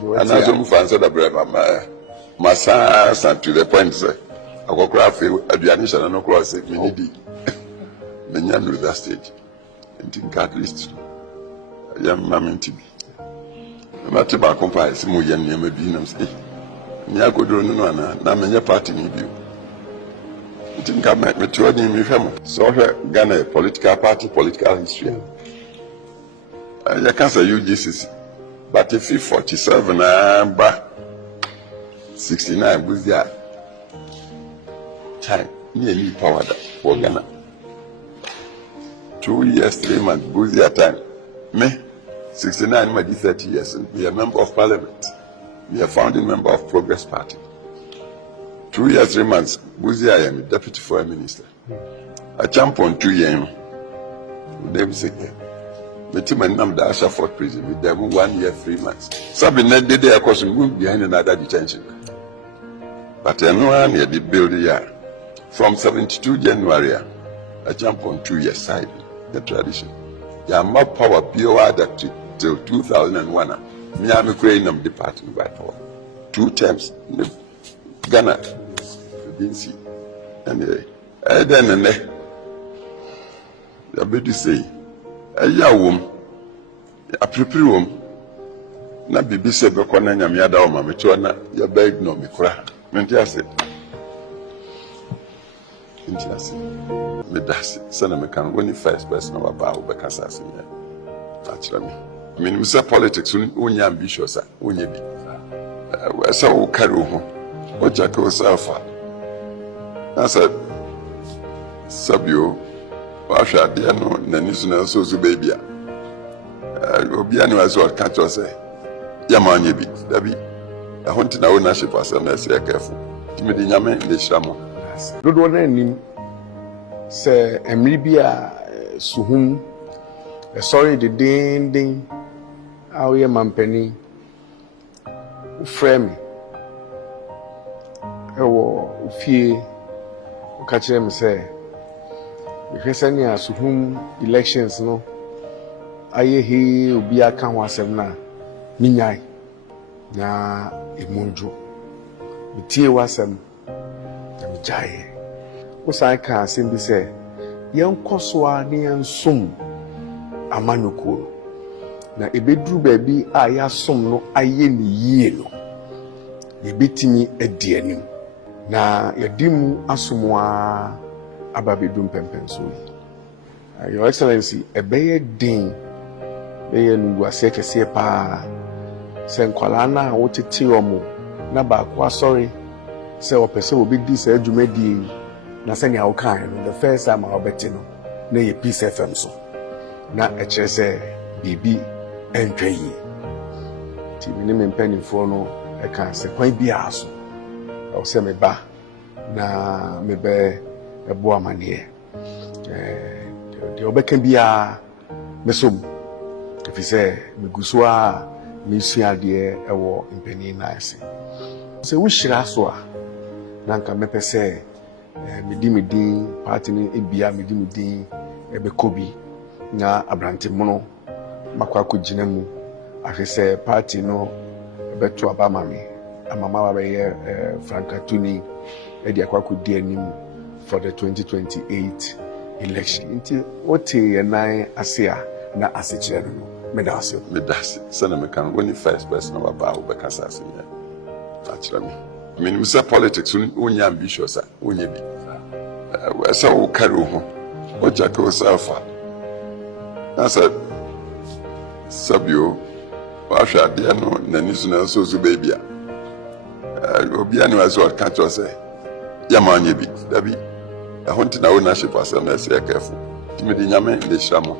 And I don't fancy the bread, my son, to the point, sir. I will craft at the initial and no cross it, Minidi. Many with that stage. And think at least. Young mammy to be. My tobacco pie is more young, near Medina. Niago Dronana, Namanya party in view. I think I met mature in my family. So, Ghana, political party, political history. I can't say UGCC. But if you 47 and 69 was there. Time, nearly power for Ghana. 2 years, 3 months, was there time. Me, 69, maybe 30 years, and be a member of parliament. Be a founding member of Progress Party. 2 years, 3 months, was there I am deputy foreign minister. I jump on 2 years. They say, the team and Nam the Ashford prison with them 1 year, 3 months. Something that they are causing behind another detention. But I know I need the build year. From 72 January, I jump on 2 years side, the tradition. There are more power beyond that till 2001. Me am Ukrainian departing by power. 2 terms. Ghana. Didn't see. Anyway, then and there. The baby say, a woman, a prepare woman. Na bibi se be kona nyame ada o ma me to na ya beg no me kura mente ase me das sana me kan woni first person of about be kasa ase ya achira me I mean say politics only ambitious only bi so o karo ho o jaka o safa asa sabio wa hwa de no nani su na so baby obi anu aso ka to say Yamanya bi dabi I want to know ownership as a mess careful timidi nyame de shamo dodo na nim se emri bia suhum sorry the ding awe mampani frame ewo ofie ka kire me se ihwesani a suhum elections no aye he obi aka ho asem na Minyai na emunjo bitie wasam na mijaye usan ka asem bi se yenkoso a ne yensom amanyoko na ebeduru baabi a yasom no aye ne yie no ebetimi adi anim na yadimu asomwa ababedum pempenso Your Excellency ebeye din beye nugu ase kese pa se nkwala na wotete omo na ba kwa sorry se opese obi di se adwumadi na se nya wokan no the first time I obeti no na ye Peace FM so na e kire se bibi entwa yi ti mi ne mpanifo no e kan se kwan bia so o se me ba na me be ebo amane de obeka bia mesom if say miguso a misuade ewo mpani na ase se wo hira so a na nka mepese medimidi party ni ebia medimidi ebekobi na abrante mono makwa kugina mu ahwese party no ebeto abama me amama ba ye frankatuni edi akwa kudi anim for the 2028 election nti oti yenan ase a na asechire no medasi sana me kan woni first person of about be kasa ase ya achira me I mean say politics only ambitious only bi so o karo ho o jaka o safa asa sabio wa hwa de no nani su na so baby obi anu aso ka to say yamanya bi dabi I want to know ownership as a mess careful timidi nyame de shamo